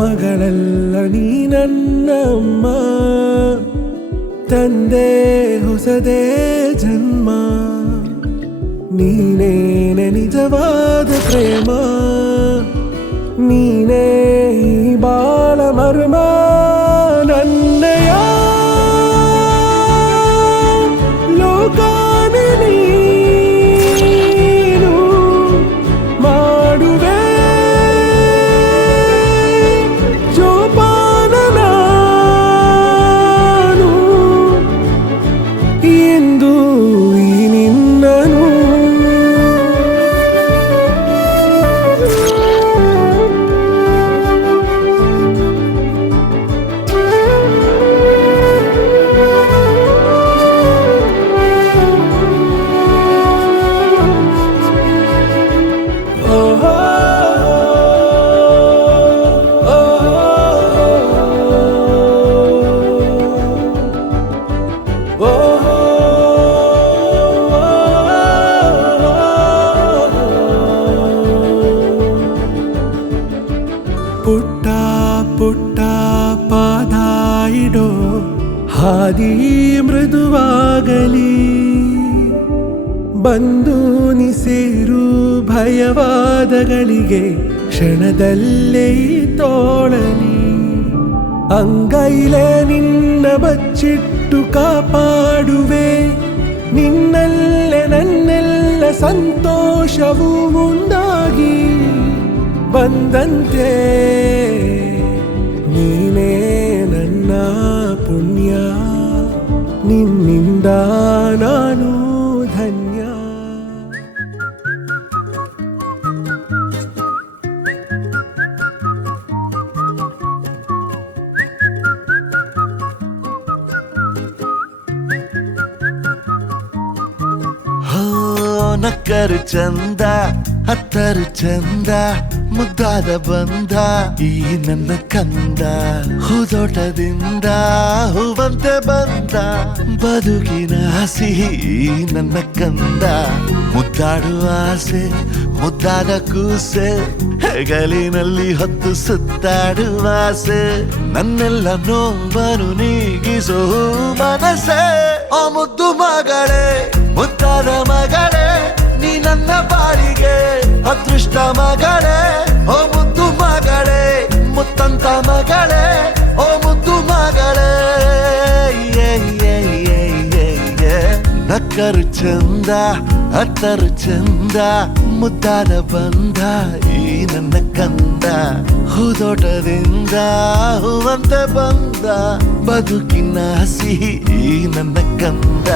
ಮಗಳಲ್ಲ ನೀ ನನ್ನ ಅಮ್ಮ, ತಂದೆ ಹೊಸದೇ ಜನ್ಮ, ನೀನೇನೆ ನಿಜವಾದ ಪ್ರೇಮ, ನೀನೇ ಈ ಬಾಳ ಮರ್ಮ. ನನ್ನಯ ಲೋಕಾನೆ ನೀನು ಮಾಡುವೆ ಜೋಪಾನ ನಾನು ಎಂದು ಈ ನಿನ್ನನು. ಪುಟ್ಟ ಪುಟ್ಟ ಪಾದ ಇಡೋ ಹಾದಿ ಮೃದುವಾಗಲಿ, ಬಂದು ನೀ ಸೇರು ಭಯವಾದಗಳಿಗೆ ಕ್ಷಣದಲ್ಲೇ ತೋಳಲಿ. ಅಂಗೈಲೆ ನಿನ್ನ ಬಚ್ಚಿಟ್ಟು ಕಾಪಾಡುವೆ, ನಿನ್ನಲ್ಲೇ ನನ್ನೆಲ್ಲ ಸಂತೋಷವು ಮುಂದಾಗಿ ಬಂದಂತೆ. ನೀನೇ ನನ್ನ ಪುಣ್ಯ, ನಿನ್ನಿಂದ ನಾನು ಧನ್ಯ. ನಕ್ಕರು ಚಂದ ಹತ್ತರು ಚಂದ, ಮುದ್ದಾದ ಬಂದ ಈ ನನ್ನ ಕಂದ, ಹೂದೋಟದಿಂದ ಹೂವಂತೆ ಬಂದ ಬದುಕಿನ ಸಿಹಿ ನನ್ನ ಕಂದ. ಮುದ್ದಾಡುವ ಆಸೆ ಮುದ್ದಾದ ಕೂಸೆ, ಹೆಗಲಿನಲ್ಲಿ ಹೊತ್ತು ಸುತ್ತಾಡುವ ಆಸೆ, ನನ್ನೆಲ್ಲ ನೋವನ್ನು ನೀಗಿಸೋ ಮನಸ್ಸೆ. ಆ ಮುದ್ದು ಮಗಳೇ ಮುದ್ದಾದ ಮಗಳೇ, ನೀ ನನ್ನ ಬಾಳಿಗೆ ಅದೃಷ್ಟ ಮಗಳೇ. ಓ ಮುದ್ದು ಮಗಳೇ ಮುತ್ತಂತ ಮಗಳೇ, ಓ ಮುದ್ದು ಮಗಳೇ. ನಕ್ಕರು ಚಂದ ಹತ್ತರು ಚಂದ, ಮುದ್ದಾದ ಬಂದ ಈ ನನ್ನ ಕಂದ, ಹೂದೋಟದಿಂದ ಹೂವಂತೆ ಬಂದ ಬದುಕಿನ ಸಿಹಿ ಈ ನನ್ನ ಕಂದ.